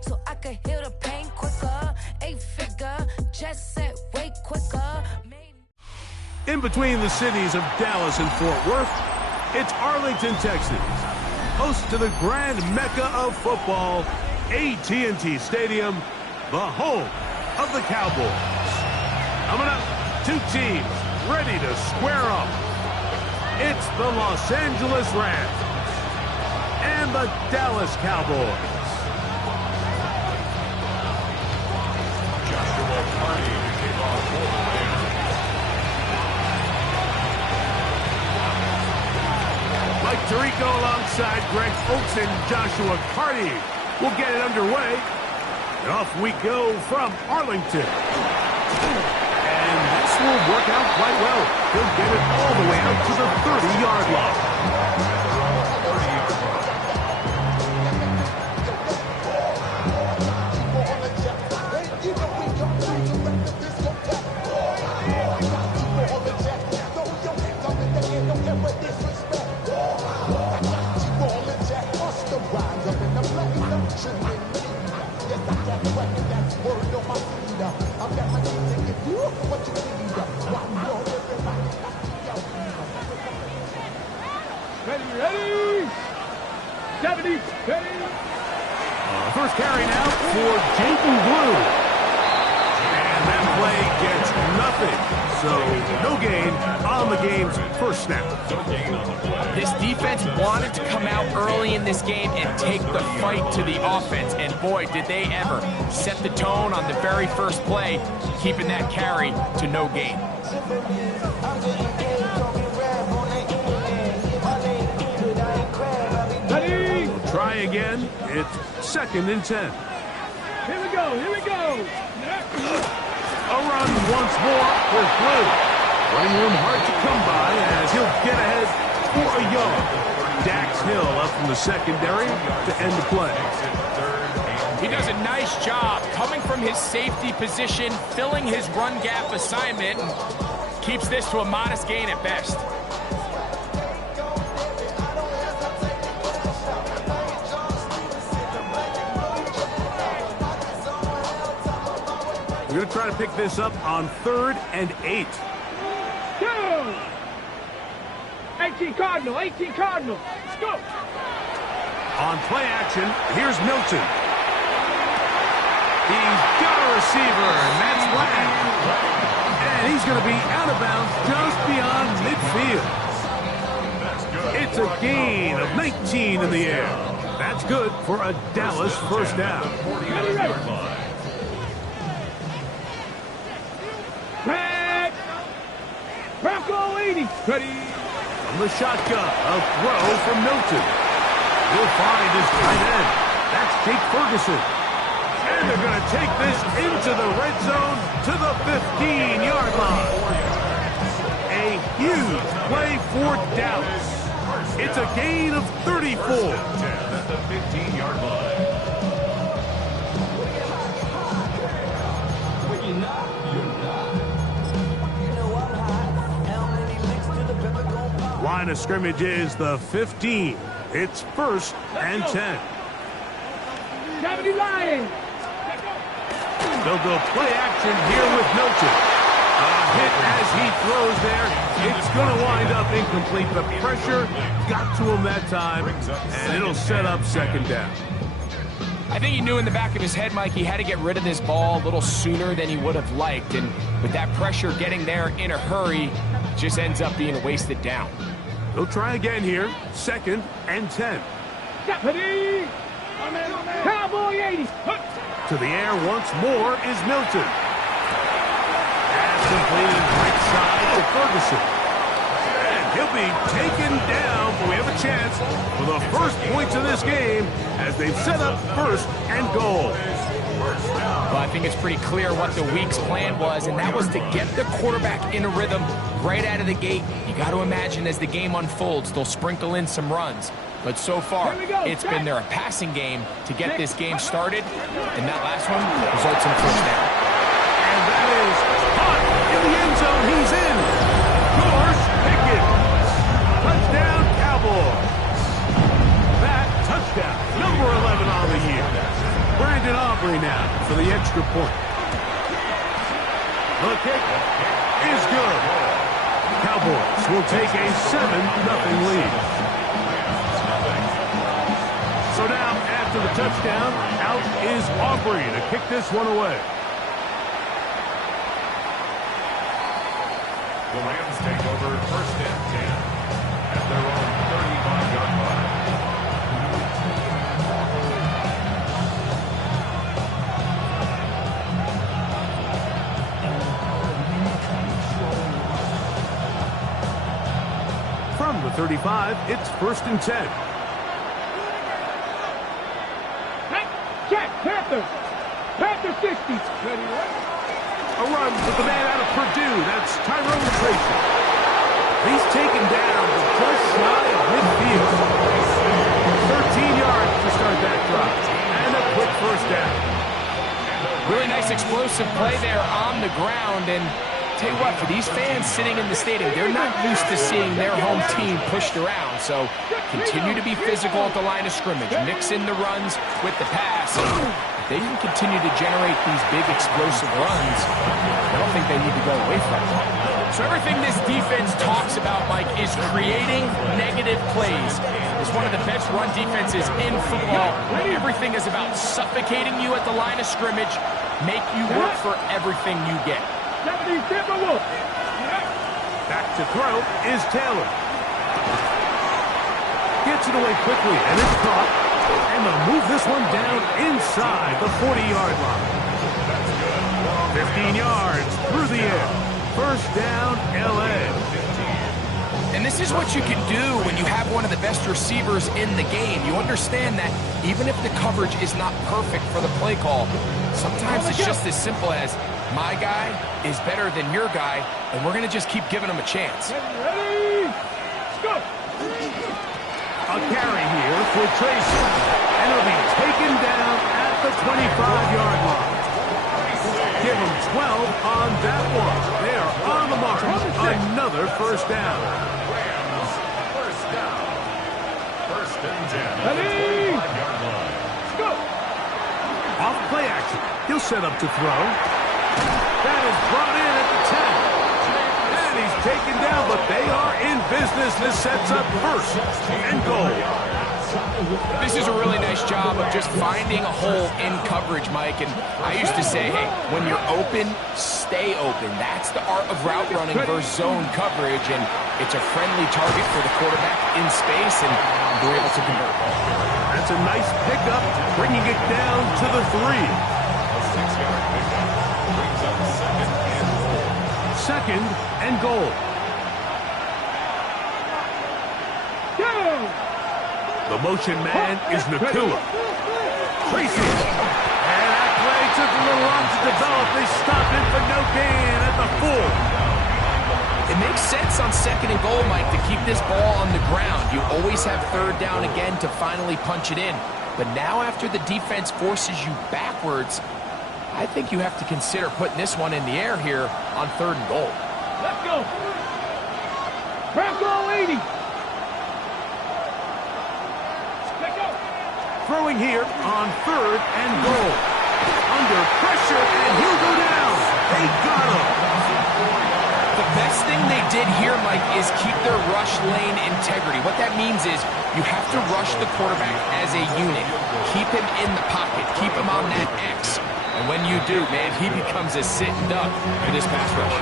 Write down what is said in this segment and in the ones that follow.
so I could heal the pain quicker. 8-figure, just set way quicker. In between the cities of Dallas and Fort Worth, it's Arlington, Texas, host to the grand mecca of football, AT&T Stadium, the home of the Cowboys. Coming up, two teams ready to square up. It's the Los Angeles Rams and the Dallas Cowboys. Mike Tirico alongside Greg Oates and Joshua Carty will get it underway. And off we go from Arlington. And this will work out quite well. He'll get it all the way out to the 30-yard line. Ready? 70, ready. First carry now for Jaden Blue. And that play gets nothing. So no gain on the game's first snap. This defense wanted to come out early in this game and take the fight to the offense. And boy, did they ever set the tone on the very first play, keeping that carry to no gain. Try again. It's 2nd and 10. Here we go. A run once more for Blue. Running room hard to come by as he'll get ahead for a yard. Dax Hill up from the secondary to end the play. He does a nice job coming from his safety position, filling his run gap assignment, and keeps this to a modest gain at best. We're going to try to pick this up on 3rd and 8. 18 Cardinal. Let's go. On play action, here's Milton. He's got a receiver, and that's Lang. And he's going to be out of bounds just beyond midfield. It's a gain of 19 in the air. That's good for a Dallas first down. Ready. Bronco 80. Ready. From the shotgun, a throw from Milton. He'll find his tight end. That's Jake Ferguson. And they're going to take this into the red zone to the 15-yard line. A huge play for Dallas. It's a gain of 34. At the 15-yard line. Line of scrimmage is the 15. It's 1st and 10. 70 Lions. They'll go play action here with Milton. A hit as he throws there. It's going to wind up incomplete. The pressure got to him that time, and it'll set up 2nd down. I think he knew in the back of his head, Mike, he had to get rid of this ball a little sooner than he would have liked. And with that pressure getting there in a hurry, just ends up being a wasted down. They'll try again here. 2nd and 10. Ready. Cowboy 80. To the air once more is Milton. Pass completed right side to Ferguson. And he'll be taken down, but we have a chance for the first points of this game as they've set up 1st and goal. Well, I think it's pretty clear what the week's plan was, and that was to get the quarterback in a rhythm right out of the gate. You got to imagine as the game unfolds, they'll sprinkle in some runs. But so far, it's been their passing game to get this game started, and that last one results in a first down. And that is caught in the end zone. He's in. George Pickens. Touchdown, Cowboys. That touchdown, number 11 on the year. replay now for the extra point. The kick is good. Cowboys will take a 7-0 lead. So now, after the touchdown, out is Aubrey to kick this one away. The Rams take over first and 10 at their own 35-yard line. From the 35, it's first and 10. Check, Panthers. Panther 60. Ready, right? A run with the man out of Purdue. That's Tyrone Tracy. He's taken down, but just shy of midfield. 13 yards to start that drive. And a quick first down. Really nice explosive play there on the ground. And tell you what, for these fans sitting in the stadium, they're not used to seeing their home team pushed around. So continue to be physical at the line of scrimmage. Mix in the runs with the pass. If they can continue to generate these big explosive runs, I don't think they need to go away from it. So everything this defense talks about, Mike, is creating negative plays. It's one of the best run defenses in football. Everything is about suffocating you at the line of scrimmage, make you work for everything you get. Back to throw is Taylor. Gets it away quickly, and it's caught. And they'll move this one down inside the 40-yard line. 15 yards through the air. First down, L.A. And this is what you can do when you have one of the best receivers in the game. You understand that even if the coverage is not perfect for the play call, sometimes it's just as simple as, my guy is better than your guy, and we're going to just keep giving him a chance. Ready? Let's go. A carry here for Tracy. And he'll be taken down at the 25-yard line. Give him 12 on that one. They are on the mark. Another first down. Rams, first down. First and 10. Ready? Let's go. Off play action. He'll set up to throw. That is brought in at the 10. And he's taken down, but they are in business. This sets up first and goal. This is a really nice job of just finding a hole in coverage, Mike. And I used to say, hey, when you're open, stay open. That's the art of route running versus zone coverage. And it's a friendly target for the quarterback in space, and they're able to convert. That's a nice pickup, bringing it down to the 3. A 6-yard pickup brings up Second and goal. The motion man is Nakua. Tracy. And that play took a little long to develop. They stopped it for no gain at the 4. It makes sense on second and goal, Mike, to keep this ball on the ground. You always have third down again to finally punch it in. But now after the defense forces you backwards, I think you have to consider putting this one in the air here on third and goal. Let's go. Bravo 80. Throwing here on third and goal. Under pressure, and he'll go down. They got him. The best thing they did here, Mike, is keep their rush lane integrity. What that means is you have to rush the quarterback as a unit. Keep him in the pocket. Keep him on that X. And when you do, man, he becomes a sitting duck for this pass rush.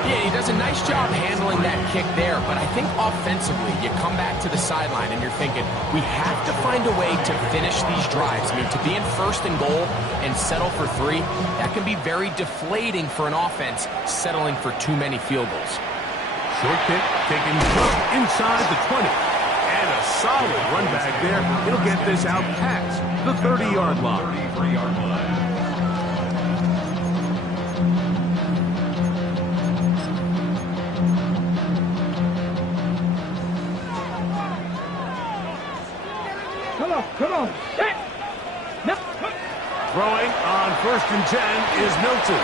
Yeah, he does a nice job handling that kick there, but I think offensively, you come back to the sideline and you're thinking, we have to find a way to finish these drives. I mean, to be in first and goal and settle for 3, that can be very deflating for an offense settling for too many field goals. Short kick taken inside the 20. And a solid run back there. He'll get this out past the 30-yard line. 33-yard line. Come on. Hey. No. Throwing on first and 10 is Milton.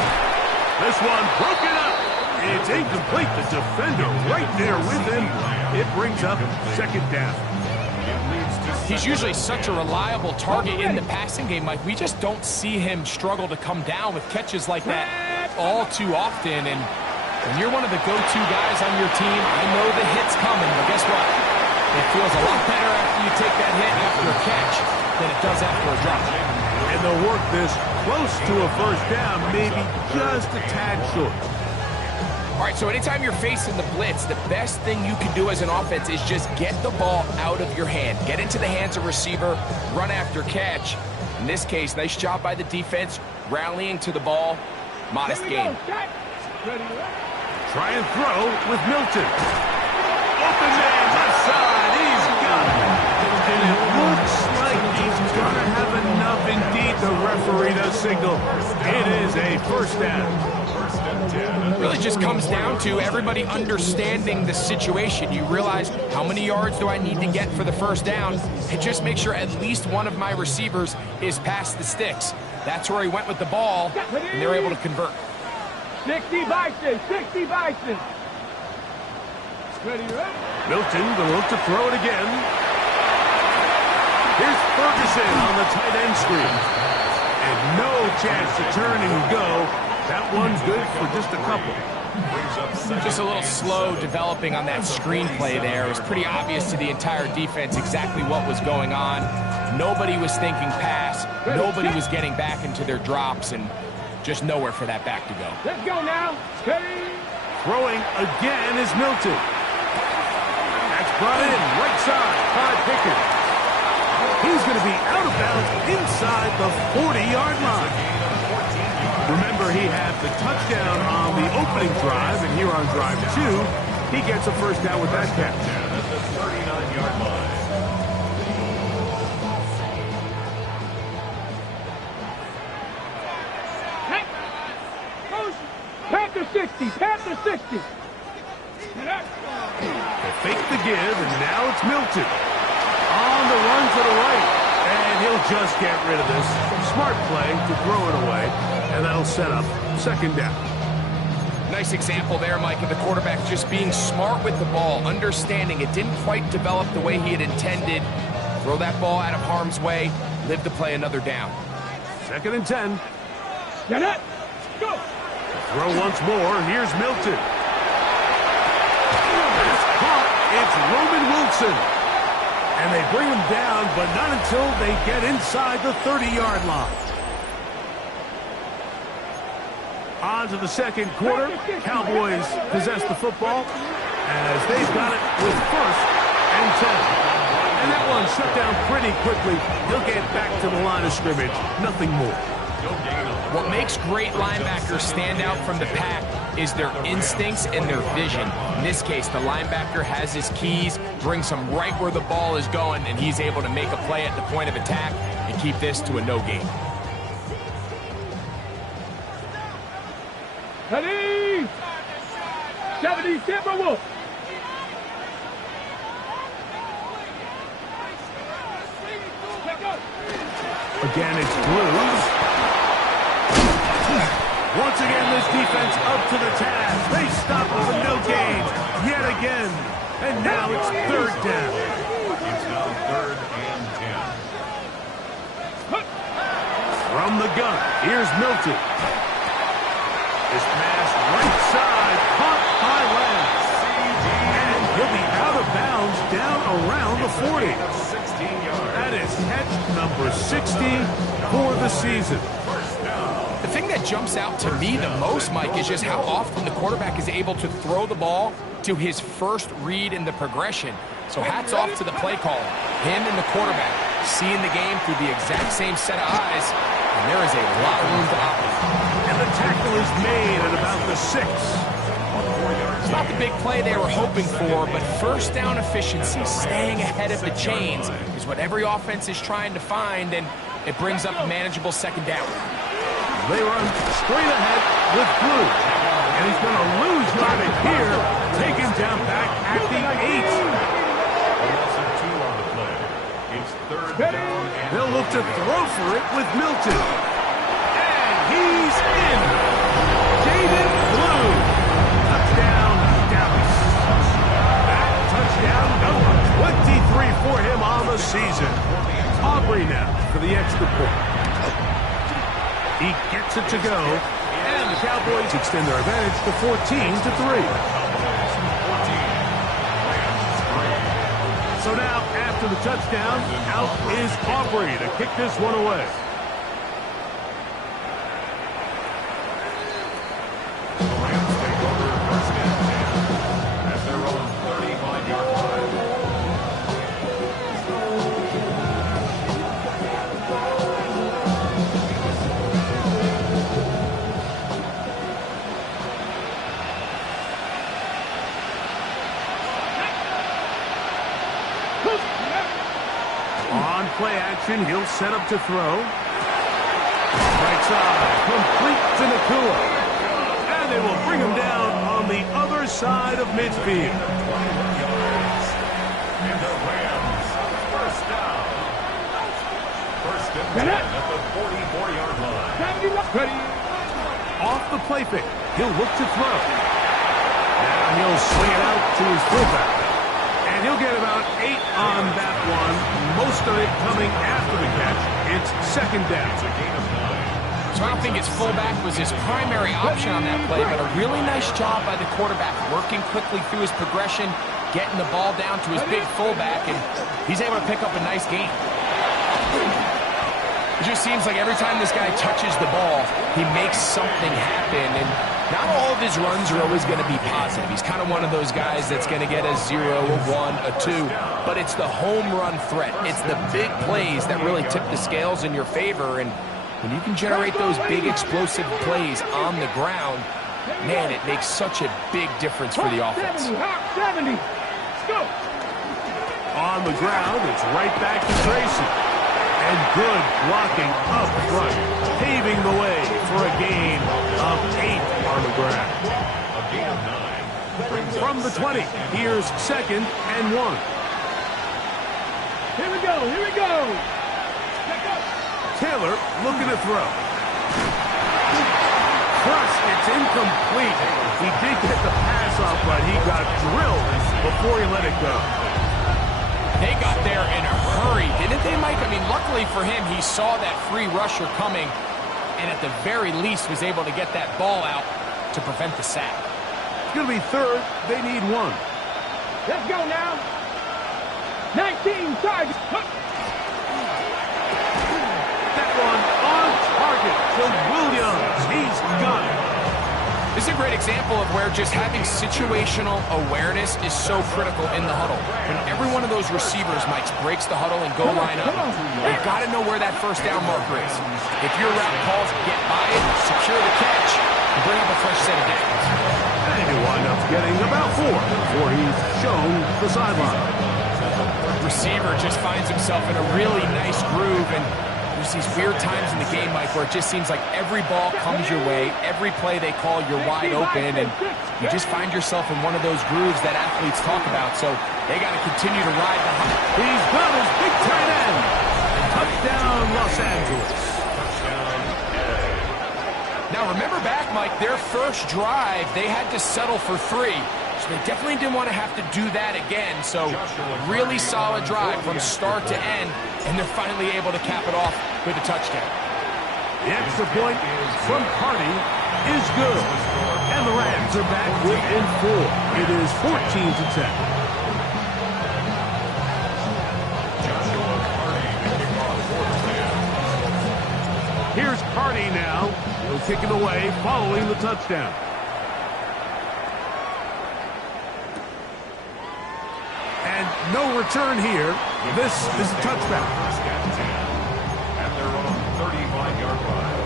This one broken up. It's incomplete. The defender right there with him. It brings up second down. It leads to He's usually such a reliable target in the passing game, Mike. We just don't see him struggle to come down with catches like that all too often. And when you're one of the go-to guys on your team, I know the hit's coming, but guess what? It feels a lot better after you take that hit after a catch than it does after a drop. And they'll work this close to a first down, maybe just a tad short. All right, so anytime you're facing the blitz, the best thing you can do as an offense is just get the ball out of your hand. Get into the hands of receiver, run after catch. In this case, nice job by the defense, rallying to the ball. Modest gain. Try and throw with Milton. Open man, left side, he's got it. And it looks like he's going to have enough indeed. The referee does signal. It is a first down. Really just comes down to everybody understanding the situation. You realize how many yards do I need to get for the first down, and just make sure at least one of my receivers is past the sticks. That's where he went with the ball, and they were able to convert. 60 Bison, 60 Bison. Ready, Milton will look to throw it again. Here's Ferguson on the tight end screen. And no chance to turn and go. That one's good for just a couple. Just a little slow developing on that screenplay there. It was pretty obvious to the entire defense exactly what was going on. Nobody was thinking pass. Nobody was getting back into their drops, and just nowhere for that back to go. Let's go now. Throwing again is Milton. That's brought in right side. Todd Pickens. He's going to be out of bounds inside the 40-yard line. Remember, he had the touchdown on the opening drive, and here on drive 2, he gets a first down with that catch. At the 39-yard line. Panther 60, Panther 60. They fake the give, and now it's Milton. On the run to the right, and he'll just get rid of this. Smart play to throw it away, and that'll set up second down. Nice example there, Mike, of the quarterback just being smart with the ball, understanding it didn't quite develop the way he had intended. Throw that ball out of harm's way, live to play another down. Second and 10. Get it. Go. Throw once more. Here's Milton. It's caught. It's Roman Wilson. And they bring him down, but not until they get inside the 30-yard line. On to the second quarter. Cowboys possess the football as they've got it with first and 10. And that one shut down pretty quickly. He'll get back to the line of scrimmage. Nothing more. What makes great linebackers stand out from the pack is their instincts and their vision. In this case, the linebacker has his keys, brings him right where the ball is going, and he's able to make a play at the point of attack and keep this to a no gain. Ready. 70 Timberwolves. Again, it's Blues. Once again, this defense up to the task. They stop it for no gain yet again. And now it's third down. It's now 3rd and 10. From the gun, here's Milton. This pass right side, caught by Lance. And he'll be out of bounds down around the 40. 16 yards. That is catch number 60 for the season. The thing that jumps out to me the most, Mike, is just how often the quarterback is able to throw the ball to his first read in the progression. So hats off to the play caller. Him and the quarterback seeing the game through the exact same set of eyes, and there is a lot of room to operate. And the tackle is made at about the 6. It's not the big play they were hoping for, but first down efficiency, staying ahead of the chains, is what every offense is trying to find, and it brings up a manageable second down. They run straight ahead with Blue. And he's going to lose yardage here, taken down back at the 8. Loss of 2 on the play. It's 3rd down and They'll look to throw for it with Milton. And he's in. David Blue. Touchdown, Dallas. That touchdown number 23 for him on the season. Aubrey now for the extra point. He gets it to go, and the Cowboys extend their advantage to 14-3. So now, after the touchdown, out is Aubrey to kick this one away. On play action, he'll set up to throw. Right side, complete to Nakua. And they will bring him down on the other side of midfield. And the Rams, first down. First and 10 at the 44-yard line. Off the play fake, he'll look to throw. Now he'll swing it out to his fullback. And he'll get about 8 on that one. Most of it coming after the catch. It's second down. It's a gain of 9. So I don't think his fullback was his primary option on that play, but a really nice job by the quarterback, working quickly through his progression, getting the ball down to his big fullback, and he's able to pick up a nice gain. It just seems like every time this guy touches the ball, he makes something happen, and not all of his runs are always going to be positive. He's kind of one of those guys that's going to get a 0, a 1, a 2, but it's the home run threat. It's the big plays that really tip the scales in your favor, and when you can generate those big explosive plays on the ground, man, it makes such a big difference for the offense. 70. Let's go. On the ground, it's right back to Tracy. And good blocking up front, paving the way for a gain of 8 on the ground. A gain of 9. From the 20, here's second and 1. Here we go. Here we go. Taylor looking to throw. First, it's incomplete. He did get the pass off, but he got drilled before he let it go. They got there in a hurry, didn't they, Mike? I mean, luckily for him, he saw that free rusher coming, and at the very least was able to get that ball out to prevent the sack. It's going to be third. They need 1. Let's go now. 19 targets. That one on target to Williams. He's got it. This is a great example of where just having situational awareness is so critical in the huddle. When every one of those receivers, Mike, breaks the huddle and go line up, you've got to know where that first down marker is. If your route calls, get by it, secure the catch, and bring up a fresh set of downs. And he'll wind up getting about 4 before he's shown the sideline. Receiver just finds himself in a really nice groove, and there's these weird times in the game, Mike, where it just seems like every ball comes your way, every play they call, you're wide open, and you just find yourself in one of those grooves that athletes talk about. So they got to continue to ride the high. He's got his big tight end. Touchdown, Los Angeles. Now, remember back, Mike, their first drive, they had to settle for 3. So they definitely didn't want to have to do that again. So really solid drive from start to end, and they're finally able to cap it off with a touchdown. The extra point from Carney is good. And the Rams are back within 4. It is 14-10. Here's Carney now. He'll kick it away following the touchdown. And no return here. This is a touchback. First and 10 at their own 35-yard line.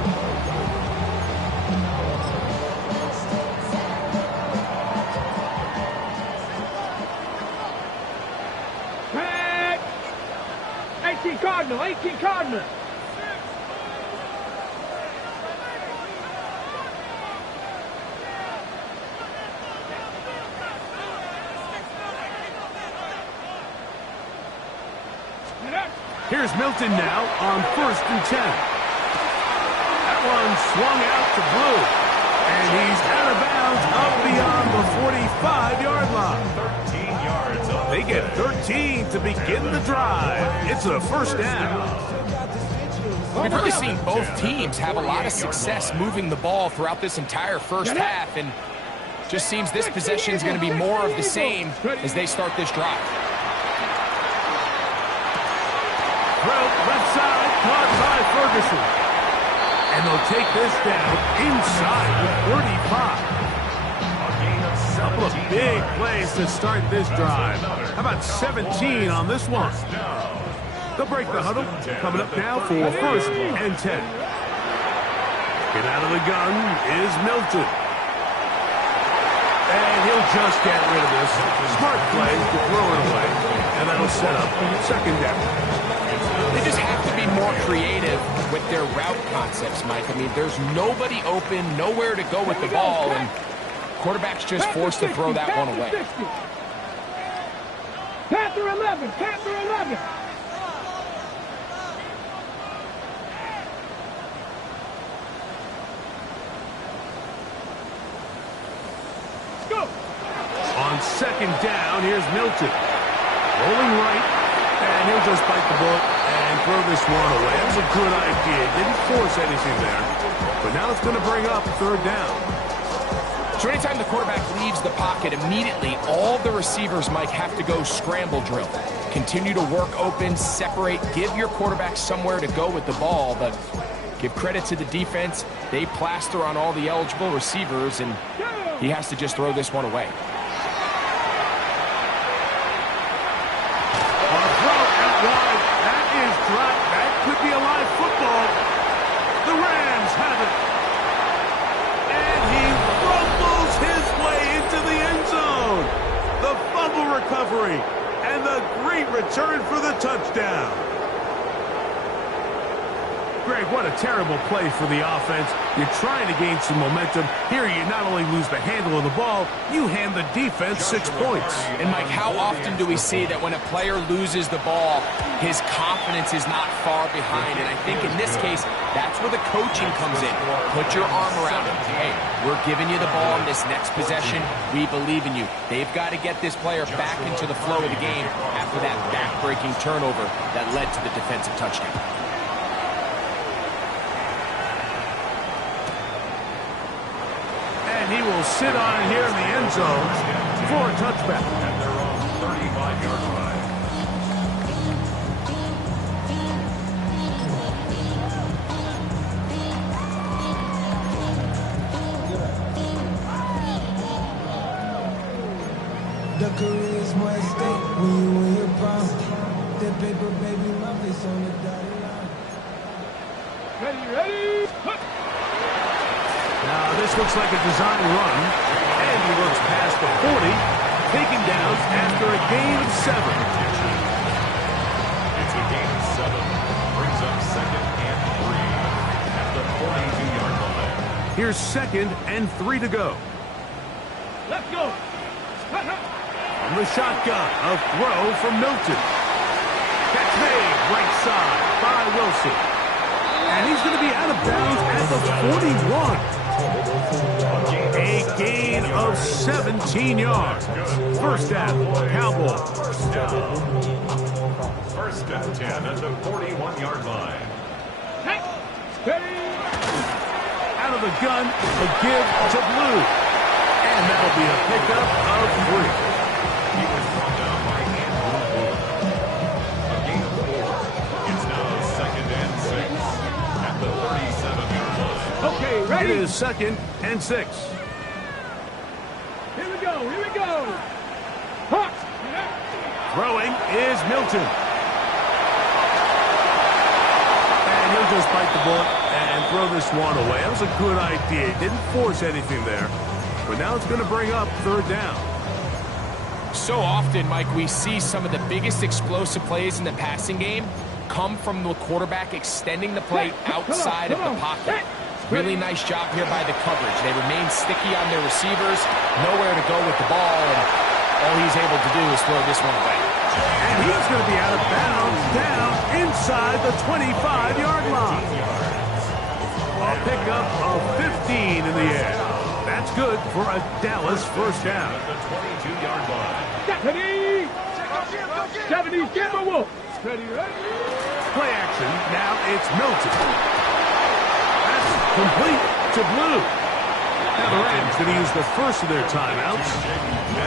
Tag. 18 Cardinal. 18 Cardinal. Here's Milton now on 1st and 10. That one swung out to Blue. And he's out of bounds up beyond the 45-yard line. 13 yards up They get 13 to begin the drive. It's a first down. We've really seen both teams have a lot of success moving the ball throughout this entire first half, and just seems this possession is going to be more of the same as they start this drive. Left side, caught by Ferguson. And they'll take this down inside the 35. A couple of big plays to start this drive. How about 17 on this one? They'll break the huddle. Coming up now for first and 10. Get out of the gun is Milton. And he'll just get rid of this. Smart play to throw it away. And that'll set up second down. They just have to be more creative with their route concepts, Mike. I mean, there's nobody open, nowhere to go with the ball, and quarterback's just forced to throw that one away. Panther 11, Panther 11. Go. On second down, here's Milton. Rolling right, and he'll just bite the bullet and throw this one away. That was a good idea. Didn't force anything there. But now it's going to bring up third down. So anytime the quarterback leaves the pocket, immediately all the receivers, Mike, have to go scramble drill. Continue to work open, separate, give your quarterback somewhere to go with the ball, but give credit to the defense. They plaster on all the eligible receivers, and he has to just throw this one away. That could be a live football. The Rams have it. And he rumbles his way into the end zone. The fumble recovery and the great return for the touchdown. Greg, what a terrible play for the offense. You're trying to gain some momentum. Here you not only lose the handle of the ball, you hand the defense 6 points. And Mike, how often do we see that when a player loses the ball, his confidence is not far behind? And I think in this case, that's where the coaching comes in. Put your arm around him. Hey, we're giving you the ball in this next possession. We believe in you. They've got to get this player back into the flow of the game after that back-breaking turnover that led to the defensive touchdown. He will sit on here in the end zone for a touchback. And they're on 35-yard line. The career is more at stake when you win your prime. That paper, baby, my face on the dotted line. Ready? Now this looks like a design run, and he looks past the 40, taken down after a gain of 7. It's a gain of 7. Brings up second and 3 at the 42-yard line. Here's second and 3 to go. Let's go. From the shotgun, a throw from Milton. Catch made right side by Wilson. And he's going to be out of bounds at the 41. A gain of 17 yards. First down, Cowboys. First and 10 at the 41-yard line. Out of the gun, a give to Blue. And that'll be a pickup of 3. He was brought down by Andrew. A gain of 4. It's now second and 6 at the 37-yard line. Okay, ready? It is second and 6. Here we go. Here we go. Hawk. Throwing is Milton. And he'll just bite the bullet and throw this one away. That was a good idea. Didn't force anything there. But now it's going to bring up third down. So often, Mike, we see some of the biggest explosive plays in the passing game come from the quarterback extending the play outside of the pocket. Really nice job here by the coverage. They remain sticky on their receivers, nowhere to go with the ball, and all he's able to do is throw this one away. And he's going to be out of bounds down inside the 25-yard line. A pickup of 15 in the air. That's good for a Dallas first down. At the 22-yard line. Ready? 70, Timberwolves. Ready, ready? Play action. Now it's Milton. That's complete to Blue. Now the Rams going to use the first of their timeouts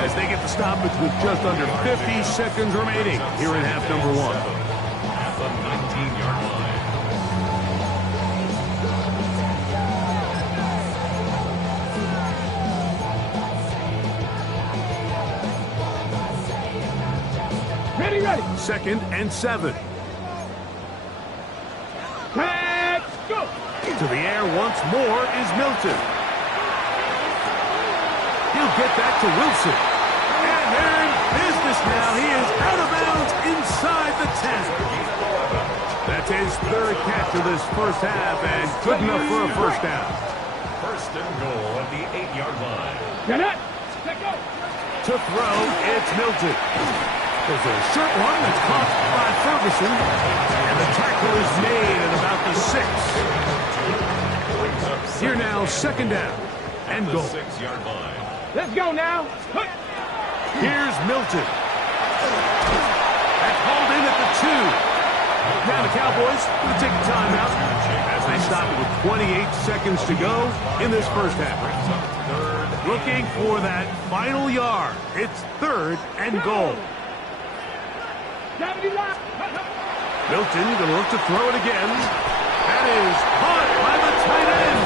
as they get the stoppage with just under 50 seconds remaining here in half number 1. At the 19-yard line. Ready, ready. 2nd and 7. Let's go. To the air once more is Milton. He'll get that to Wilson. And they're in business now. He is out of bounds inside the 10. That's his 3rd catch of this first half and good enough for a first down. First and goal at the 8-yard line. Get it. Let go. To throw, it's Milton. There's a short one that's caught by Ferguson. And the tackle is made at about the 6. Here now, 2nd down and goal. 6-yard line. Let's go now. Here's Milton. That's hauled in at the 2. Now the Cowboys going to take a timeout as they stop it with 28 seconds to go in this first half. Looking for that final yard. It's 3rd and goal. 70 left. Milton going to look to throw it again. That is caught by the tight end,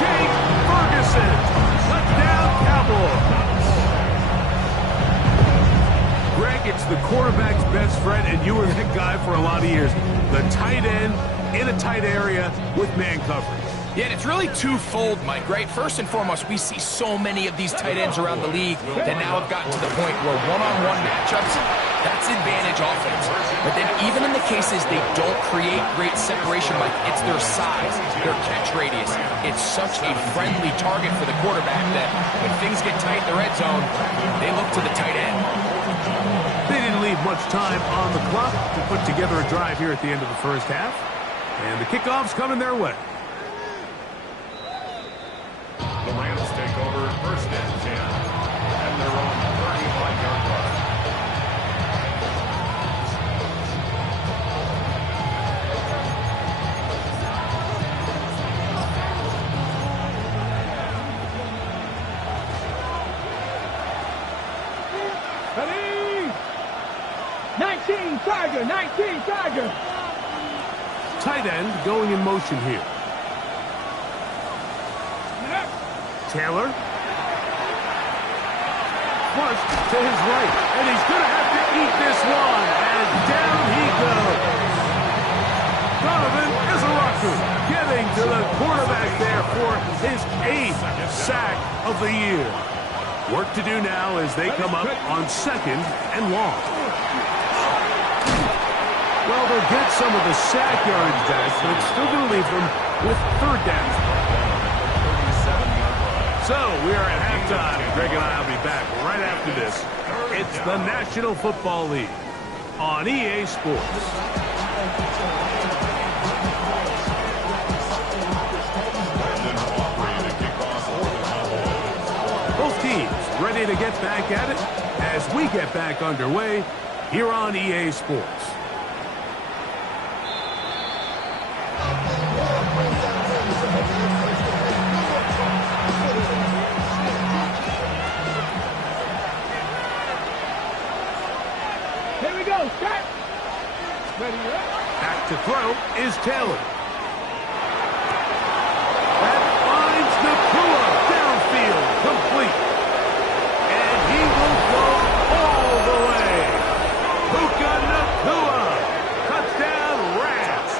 Jake Ferguson. Touchdown, Cowboys. Greg, it's the quarterback's best friend, and you were that guy for a lot of years. The tight end in a tight area with man coverage. Yeah, and it's really twofold, Mike, right? First and foremost, we see so many of these tight ends around the league that now have gotten to the point where one-on-one matchups, that's advantage offense. But then even in the cases they don't create great separation, Mike, it's their size, their catch radius. It's such a friendly target for the quarterback that when things get tight in the red zone, they look to the tight end. They didn't leave much time on the clock to put together a drive here at the end of the first half. And the kickoff's coming their way. The Rams take over 1st and 10 at their own 35-yard line. Ready. 19 Tiger. 19 Tiger. Tight end going in motion here. Taylor. Flush to his right. And he's going to have to eat this one. And down he goes. Donovan Izaraku getting to the quarterback there for his 8th sack of the year. Work to do now as they come up on 2nd and long. Well, they'll get some of the sack yardage back, but it's still going to leave them with 3rd down. So, we are at halftime. Greg and I will be back right after this. It's the National Football League on EA Sports. Both teams ready to get back at it as we get back underway here on EA Sports. Back to throw is Taylor. That finds Nakua downfield, complete. And he will go all the way. Puka Nakua, touchdown Rams.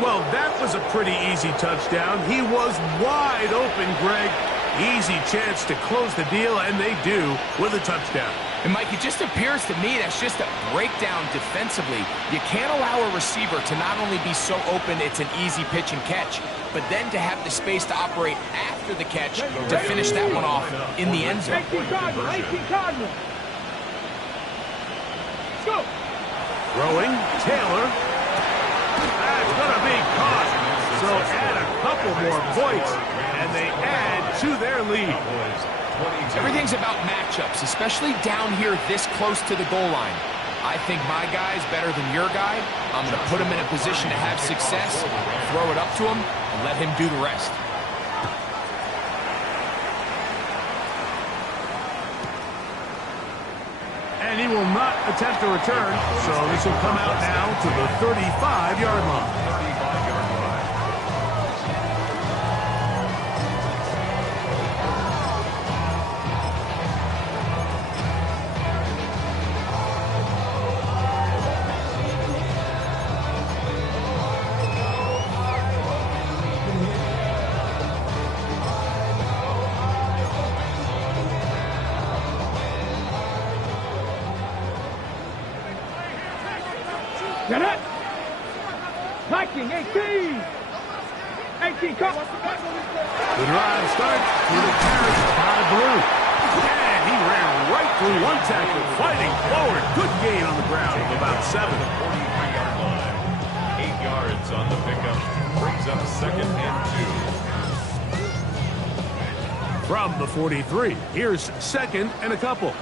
Well, that was a pretty easy touchdown. He was wide open, Greg. Easy chance to close the deal, and they do with a touchdown. And, Mike, it just appears to me that's just a breakdown defensively. You can't allow a receiver to not only be so open it's an easy pitch and catch, but then to have the space to operate after the catch to finish that one off in the end zone. 18 Cardinal. 18 Cardinal. Go. Throwing, Taylor. That's going to be caught. So add a couple more points, and they add to their lead. Everything's about matchups, especially down here this close to the goal line. I think my guy's better than your guy. I'm going to put him in a position to have success, throw it up to him, and let him do the rest. And he will not attempt a return, so this will come out now to the 35-yard line. 35-yard line. Get it! Viking, 18! 18, come! The drive starts with a carry by Blue. And he ran right through one tackle, fighting forward. Good gain on the ground of about 7. 43-yard line. 8 yards on the pickup. Brings up 2nd and 2. From the 43, here's 2nd and a couple.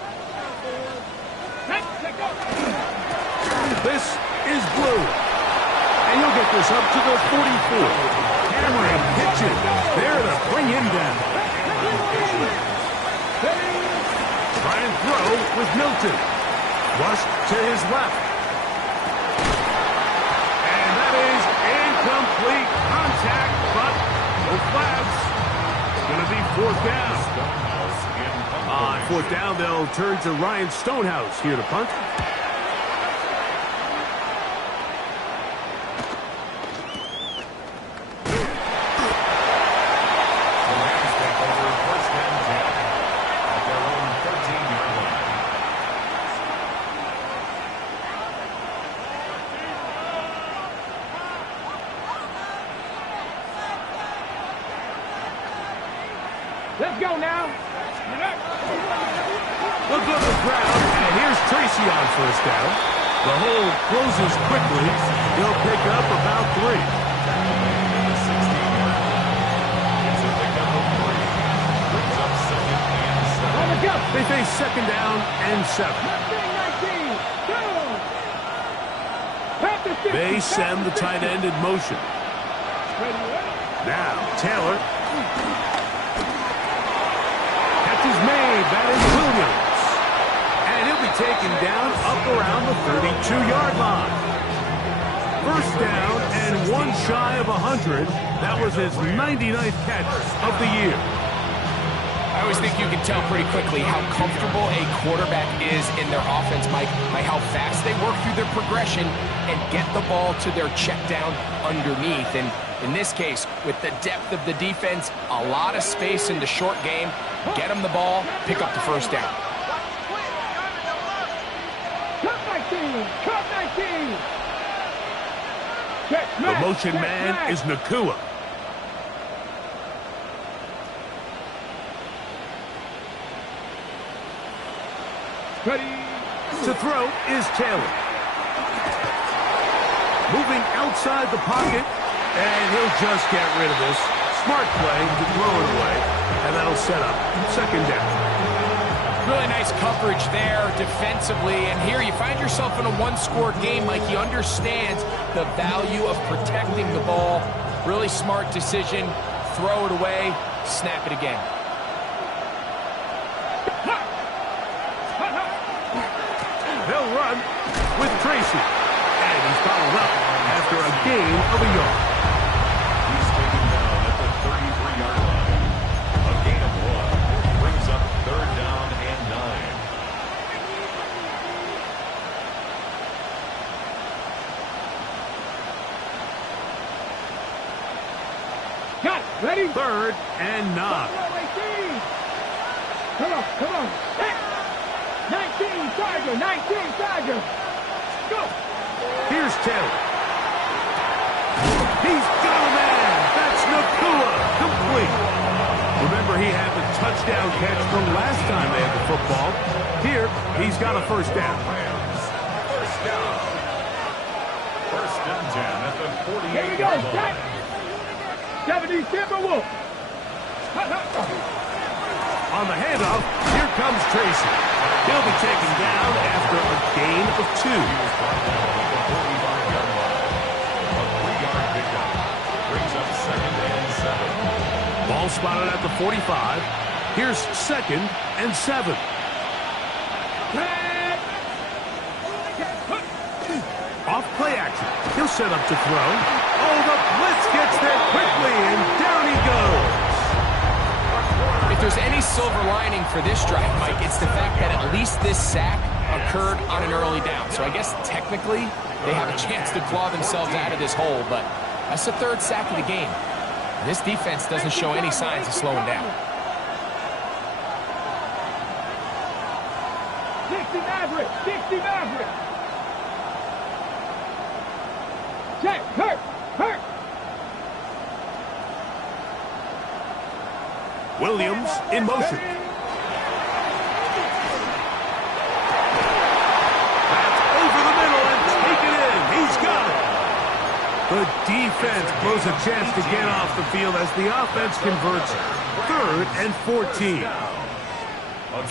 This is Blue. And he'll get this up to the 44. Hammering pitches there to bring him down. Try and throw with Milton. Rush to his left. And that is incomplete contact, but no flags. Going to be 4th down. On 4th down, they'll turn to Ryan Stonehouse here to punt. Let's go now. Look at the crowd, and here's Tracy on 1st down. The hole closes quickly. He'll pick up about 3. It's a pickup of 3. Brings up 2nd and 7. On the go. They face 2nd down and 7. 19, 19, go. They send the tight end in motion. Now, Taylor. Catch is made. That is Williams. And he'll be taken down up around the 32-yard line. 1st down and 1 shy of 100. That was his 99th catch of the year. I always think you can tell pretty quickly how comfortable a quarterback is in their offense, Mike, by how fast they work through their progression and get the ball to their check down underneath. And in this case, with the depth of the defense, a lot of space in the short game, get them the ball, pick up the 1st down. Cut 19, cut 19. Check, The motion man is Nakua. Ready. To throw is Taylor. Moving outside the pocket, and he'll just get rid of this. Smart play to throw it away, and that'll set up 2nd down. Really nice coverage there defensively, and here you find yourself in a 1-score game. Mike, he understands the value of protecting the ball. Really smart decision. Throw it away, snap it again. They'll run with Tracy, and he's followed up after a gain of a yard. He's taken down at the 33-yard line. A gain of 1 brings up 3rd down and 9. Got it. Ready. 3rd and 9. Come on, come on. 19, Tiger, 19, Tiger. Go. Here's Taylor. He's got a man. That's Nakua. Complete. Remember, he had the touchdown catch from last time they had the football. Here, he's got a 1st down. First down. 1st and 10 at the 48. Here we go. Set. 70 Timberwolves. On the handoff, here comes Tracy. He'll be taken down after a gain of 2. He was brought down at the 45-yard line. A 3-yard pickup brings up 2nd and 7. Ball spotted at the 45. Here's 2nd and 7. Off play action. He'll set up to throw. Oh, the blitz gets there quickly, and down he goes. If there's any silver lining for this drive, Mike, it's the fact that at least this sack occurred on an early down. So I guess technically they have a chance to claw themselves out of this hole, but that's the 3rd sack of the game. This defense doesn't show any signs of slowing down. 60 Maverick! 60 Maverick! Check! Hurt! Hurt! Williams in motion. That's over the middle and taken in. He's got it. The defense blows a chance to get off the field as the offense converts 3rd and 14.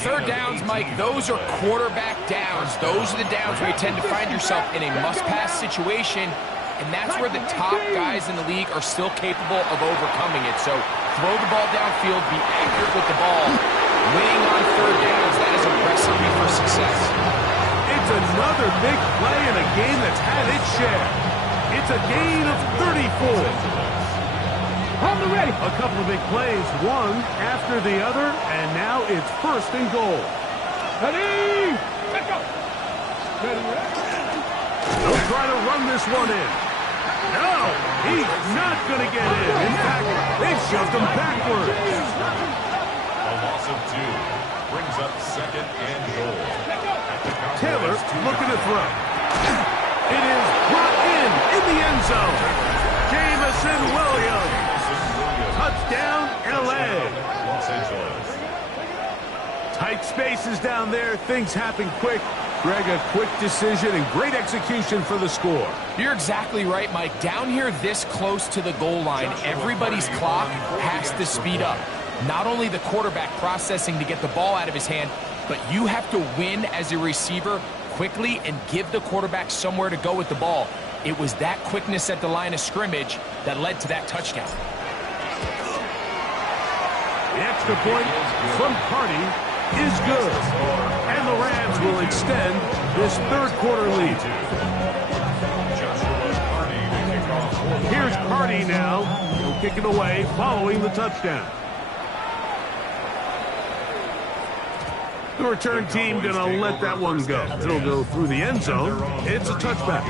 3rd downs, Mike, those are quarterback downs. Those are the downs where you tend to find yourself in a must-pass situation, and that's where the top guys in the league are still capable of overcoming it. So throw the ball downfield, be accurate with the ball. Winning on 3rd downs, that is a recipe for success. It's another big play in a game that's had its share. It's a gain of 34. Hold it ready! A couple of big plays, one after the other, and now it's 1st and goal. Ready! Let's go! Ready, They'll try to run this one in. No, he's not going to get in. In fact, they've shoved him backwards. A loss of 2 brings up 2nd and goal. Taylor looking to throw. It is brought in the end zone. Jamison Williams. Touchdown, L.A. Los Angeles. Tight spaces down there. Things happen quick. Greg, a quick decision and great execution for the score. You're exactly right, Mike. Down here this close to the goal line, everybody's clock has to speed up. Not only the quarterback processing to get the ball out of his hand, but you have to win as a receiver quickly and give the quarterback somewhere to go with the ball. It was that quickness at the line of scrimmage that led to that touchdown. The extra point from Carty is good. And the Rams will extend this 3rd quarter lead. Here's Carty now. He'll kick it away following the touchdown. The return team going to let that one go. It'll go through the end zone. It's a touchback.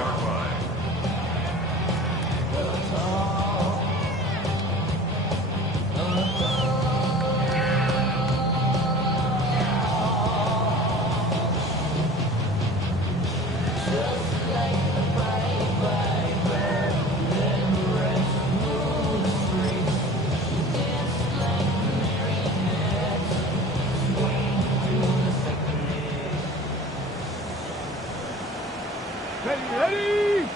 Ready!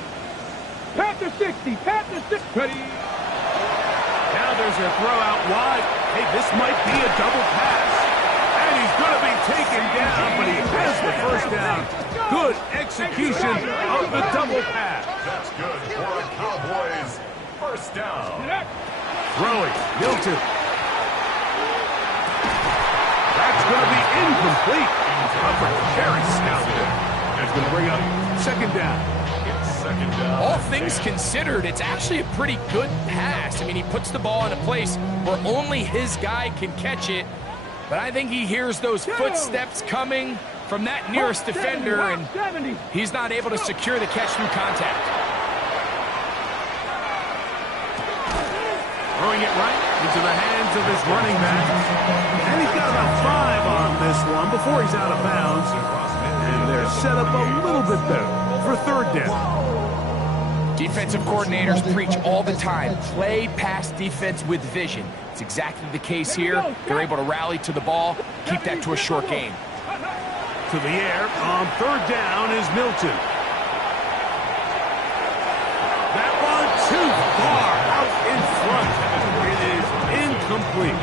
Panther 60! Panther 60! Ready! Now there's a throw out wide. Hey, this might be a double pass. And he's going to be taken down, but he has the 1st down. Good execution of the double pass. That's good for a Cowboys 1st down. Throwing, Milton. That's going to be incomplete. Very stout there. That's going to bring up 2nd down. It's 2nd down. All things considered, it's actually a pretty good pass. I mean, he puts the ball in a place where only his guy can catch it. But I think he hears those footsteps coming from that nearest defender, and he's not able to secure the catch through contact. Throwing it right into the hands of his running back. And he's got about 5 on this one before he's out of bounds. And they're set up a little bit better for 3rd down. Defensive coordinators preach all the time, play pass defense with vision. It's exactly the case here. They're able to rally to the ball, keep that to a short game. To the air on 3rd down is Milton. That one too far out in front. It is incomplete.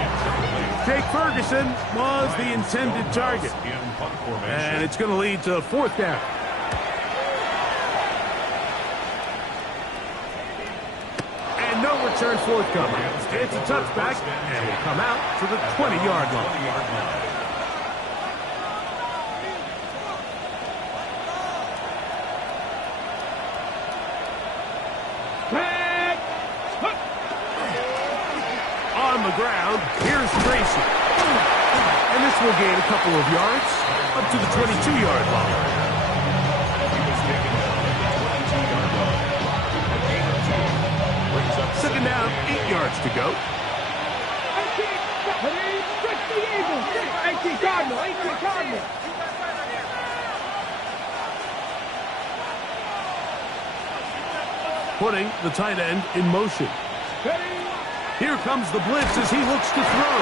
Jake Ferguson was the intended target. And it's going to lead to 4th down. And no return forthcoming. It's a touchback, and will come out to the 20-yard line. On the ground, here's Tracy. And this will gain a couple of yards, up to the 22-yard line. Second down, 8 yards to go. 18 Cardinal, 18 Cardinal. Putting the tight end in motion. Here comes the blitz as he looks to throw.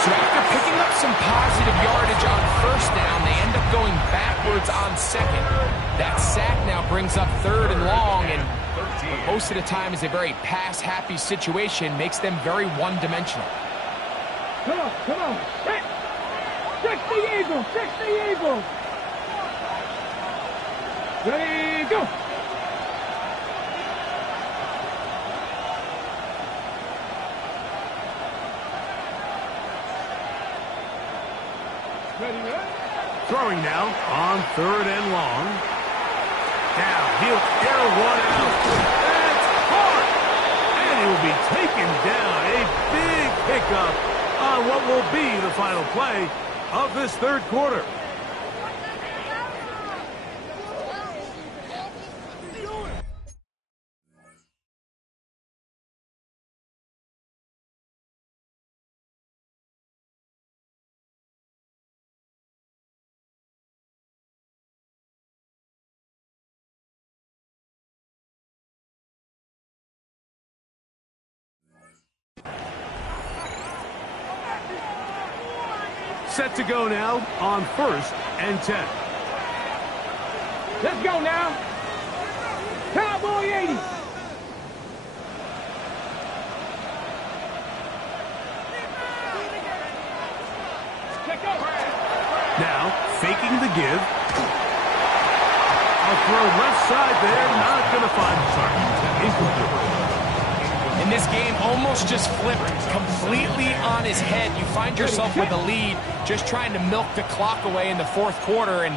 So after picking up some positive yardage on 1st down, they end up going backwards on 2nd. That sack now brings up 3rd and long, and what most of the time is a very pass-happy situation, makes them very one-dimensional. Come on, come on. 60 Eagles, 60 Eagles. Ready, go. Throwing now on 3rd and long. Now he'll air one out. That's hard. And he will be taken down. A big pickup on what will be the final play of this 3rd quarter. Set to go now on 1st and 10. Let's go now. Cowboy 80. Now, faking the give. I'll throw left side there. Not going to find the target. Incomplete. And this game almost just flipped completely on his head. You find yourself with a lead, just trying to milk the clock away in the 4th quarter, and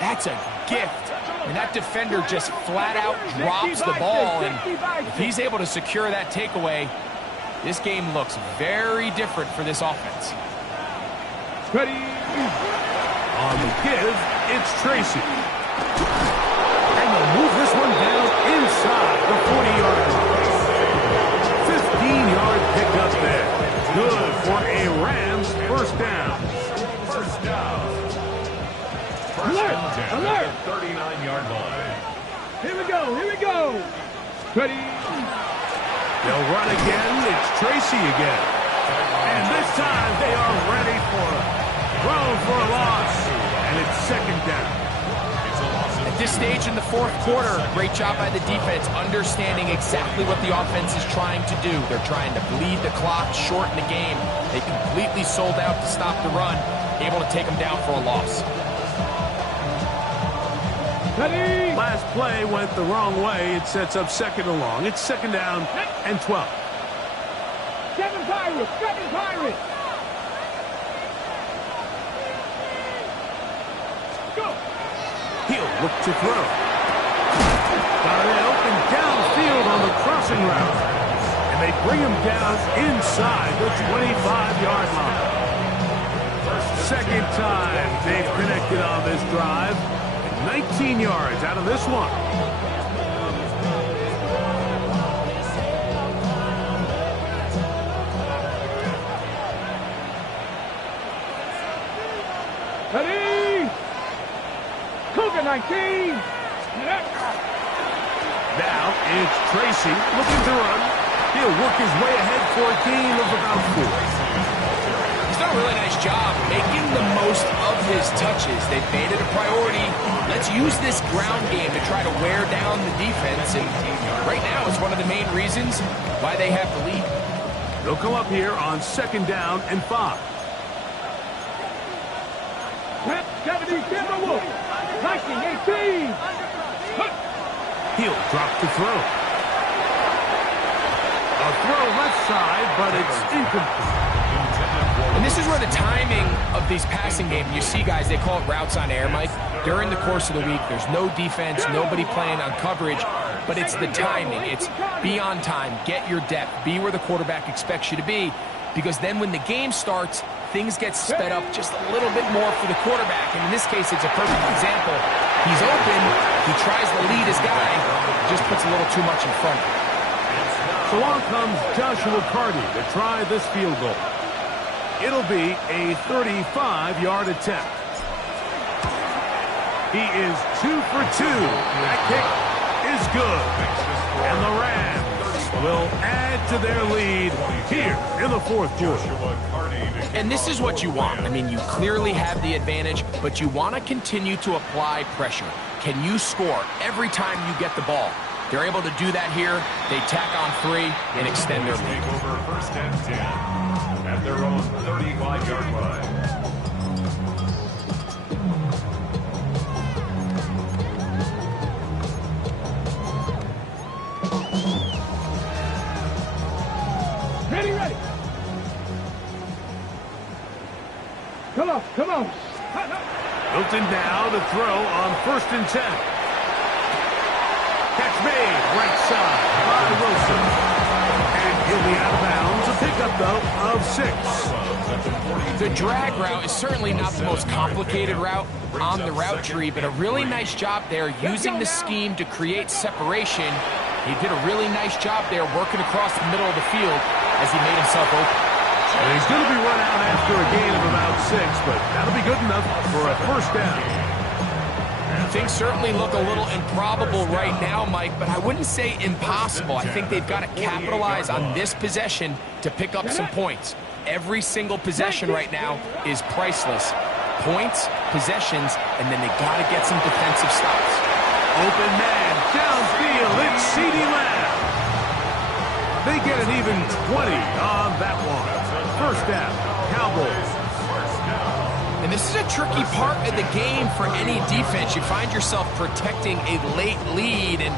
that's a gift. And that defender just flat out drops the ball, and if he's able to secure that takeaway, this game looks very different for this offense. Ready. On the give, it's Tracy. And they'll move this one down inside the 40-yard line. 15-yard pickup there. Good for a Rams 1st down. Alert! Alert! 39-yard line. Here we go, here we go. Ready. They'll run again. It's Tracy again. And this time they are ready for it. Thrown for a loss. And it's 2nd down. At this stage in the 4th quarter, great job by the defense, understanding exactly what the offense is trying to do. They're trying to bleed the clock, shorten the game. They completely sold out to stop the run, able to take them down for a loss. Ready. Last play went the wrong way. It sets up 2nd and long. It's 2nd down and 12. 7 Pirates, 7 Pirates. Go. He'll look to throw. Got it open downfield on the crossing route. And they bring him down inside the 25-yard line. 2nd time they've connected on this drive. 19 yards out of this one. Ready. Cougar 19. Now it's Tracy looking to run. He'll work his way ahead for a gain of about 4. He's done a really nice job making the most of his touches. They've made it a priority. Let's use this ground game to try to wear down the defense. And right now, it's one of the main reasons why they have the lead. They'll come up here on 2nd down and 5. 70, Timberwolves. 1918. He'll drop the throw. A throw left side, but it's incomplete. And this is where the timing of these passing games, you see guys, they call it routes on air, Mike. During the course of the week, there's no defense, nobody playing on coverage, but it's the timing. It's be on time, get your depth, be where the quarterback expects you to be, because then when the game starts, things get sped up just a little bit more for the quarterback. And in this case, it's a perfect example. He's open, he tries to lead his guy, just puts a little too much in front of him. So on comes Joshua Carty to try this field goal. It'll be a 35-yard attempt. He is 2 for 2. That kick is good. And the Rams will add to their lead here in the 4th quarter. And this is what you want. I mean, you clearly have the advantage, but you want to continue to apply pressure. Can you score every time you get the ball? They're able to do that here. They tack on 3 and extend their lead. Over 1st and 10 at their own 35-yard line. Ready. Come on. Hilton now to throw on 1st and 10. Catch made, right side by Wilson. And he'll be out of bounds. A pickup, though, of 6. The drag route is certainly not the most complicated route on the route tree, but a really nice job there using the scheme to create separation. He did a really nice job there working across the middle of the field as he made himself open. And he's going to be run out after a gain of about 6, but that'll be good enough for a 1st down. Things certainly look a little improbable right now, Mike, but I wouldn't say impossible. I think they've got to capitalize on this possession to pick up some points. Every single possession right now is priceless. Points, possessions, and then they got to get some defensive stops. Open man, downfield, it's CeeDee Lamb. They get an even 20 on that one. 1st down, Cowboys. And this is a tricky part of the game for any defense. You find yourself protecting a late lead, and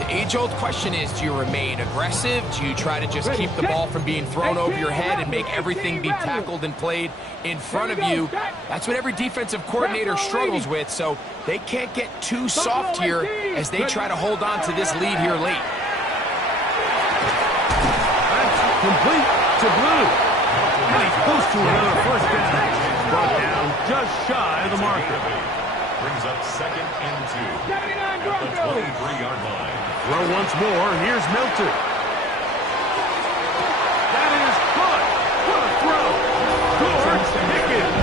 the age-old question is, do you remain aggressive? Do you try to just keep the ball from being thrown over your head and make everything be tackled and played in front of you? That's what every defensive coordinator struggles with, so they can't get too soft here as they try to hold on to this lead here late. That's complete to Blue. And he's close to another 1st down. Brought down just shy of the marker. Brings up 2nd and 2 at the 23-yard line. Throw once more. Here's Milton. That is caught. What a throw. George Pickens.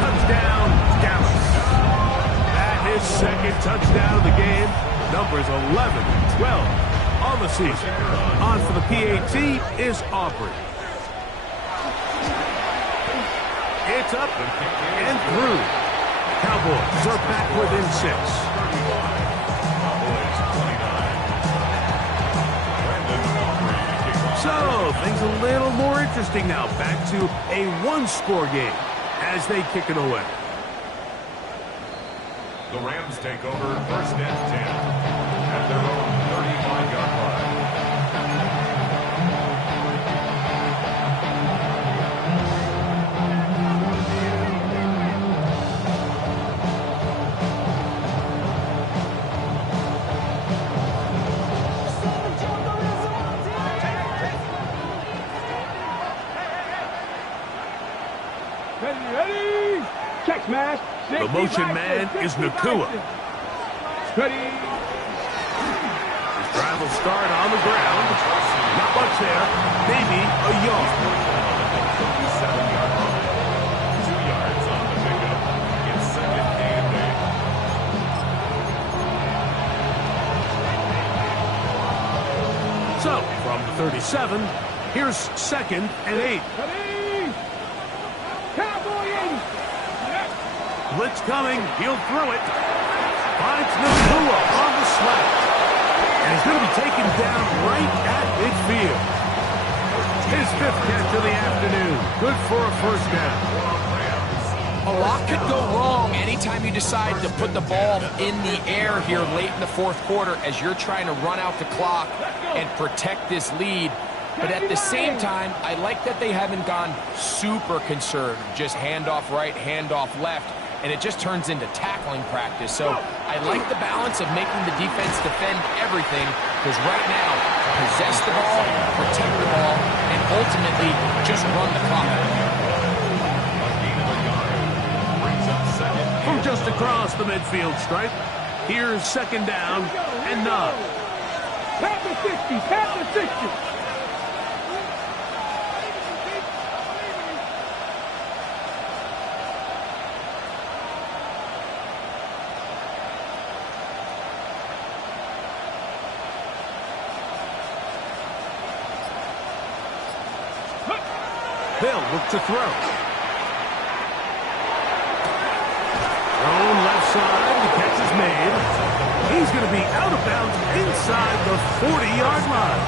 Touchdown, Dallas. That is 2nd touchdown of the game. Numbers 11 and 12 on the season. On for the PAT is Aubrey. It's up and through. Cowboys are back within 6. So, things a little more interesting now. Back to a 1-score game as they kick it away. The Rams take over 1st and 10 at their own 35-yard line. Ready. Check smash. The motion man is Nakua. Ready. His drive will start on the ground. Not much there. Maybe a yard. 57-yard line. 2 yards on the pickup. It's 2nd and 8. So, from the 37, here's 2nd and 8. Ready. Cowboy 80. Blitz coming. He'll throw it. Finds Nakua on the slant. And he's going to be taken down right at midfield. His 5th catch of the afternoon. Good for a first down. A lot could go wrong anytime you decide to put the ball in the air here late in the 4th quarter as you're trying to run out the clock and protect this lead. But at the same time, I like that they haven't gone super conservative, just handoff right, handoff left, and it just turns into tackling practice. So I like the balance of making the defense defend everything, because right now, possess the ball, protect the ball, and ultimately just run the clock out. From just across the midfield stripe, here's 2nd down and 9. Tap the 60, tap the 60. They'll look to throw. Thrown left side, the catch is made. He's going to be out of bounds inside the 40-yard line.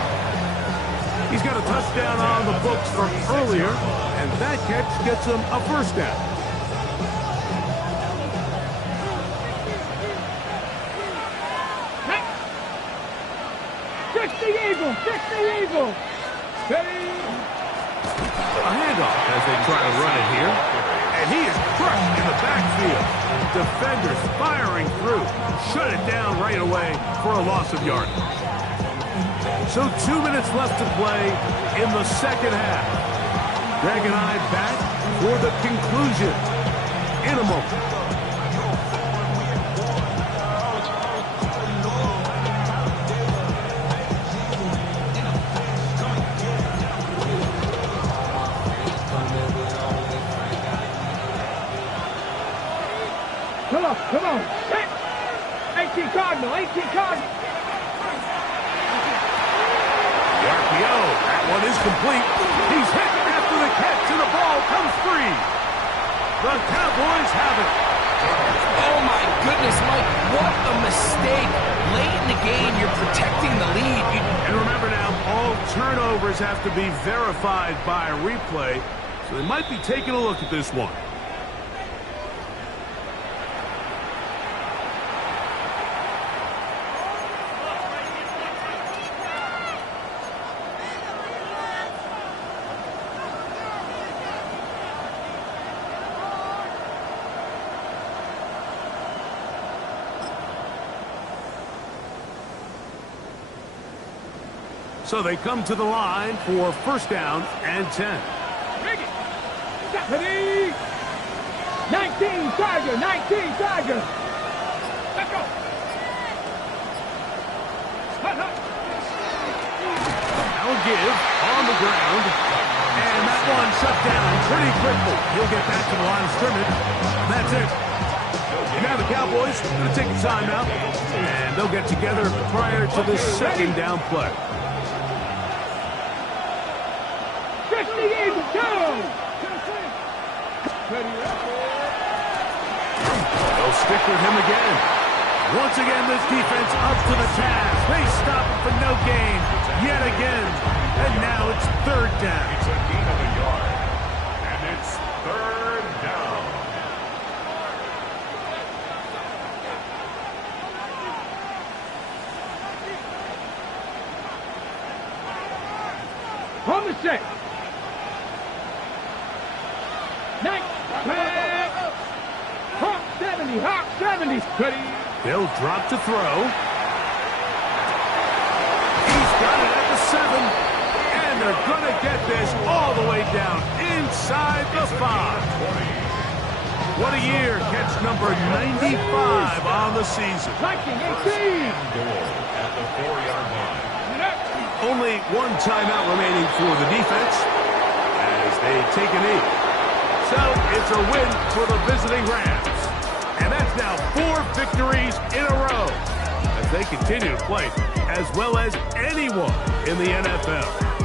He's got a touchdown on the books from earlier, and that catch gets him a first down. Fix the eagle, fix the eagle. Steady. A handoff as they try to run it here. And he is crushed in the backfield. Defenders firing through. Shut it down right away for a loss of yardage. So 2 minutes left to play in the 2nd half. Greg and I back for the conclusion in a moment. Come on. 18 Cardinal, 18 Cardinal. The RGO, that one is complete. He's hit after the catch and the ball comes free. The Cowboys have it. Oh my goodness, Mike, what a mistake. Late in the game, you're protecting the lead. And remember now, all turnovers have to be verified by a replay, so they might be taking a look at this one. So they come to the line for first down and 10. Ready? 19 Tiger, 19 Tiger. Let's go. Now give on the ground. And that one shut down pretty quickly. He'll get back to the line of scrimmage. That's it. Now the Cowboys are going to take a timeout, and they'll get together prior to this 2nd down play. They'll stick with him again. Once again, this defense up to the task. They stop him for no gain yet again. And now it's 3rd down. It's a gain of a yard. And it's 3rd down. On the set. Hawk 70, Hawk 70. Ready. They'll drop to throw. He's got it at the 7. And they're going to get this all the way down inside the 5. What a year. Catch number 95 on the season. 1918. Goal at the 4-yard line. Only one timeout remaining for the defense as they take a knee. So it's a win for the visiting Rams. And that's now 4 victories in a row as they continue to play as well as anyone in the NFL.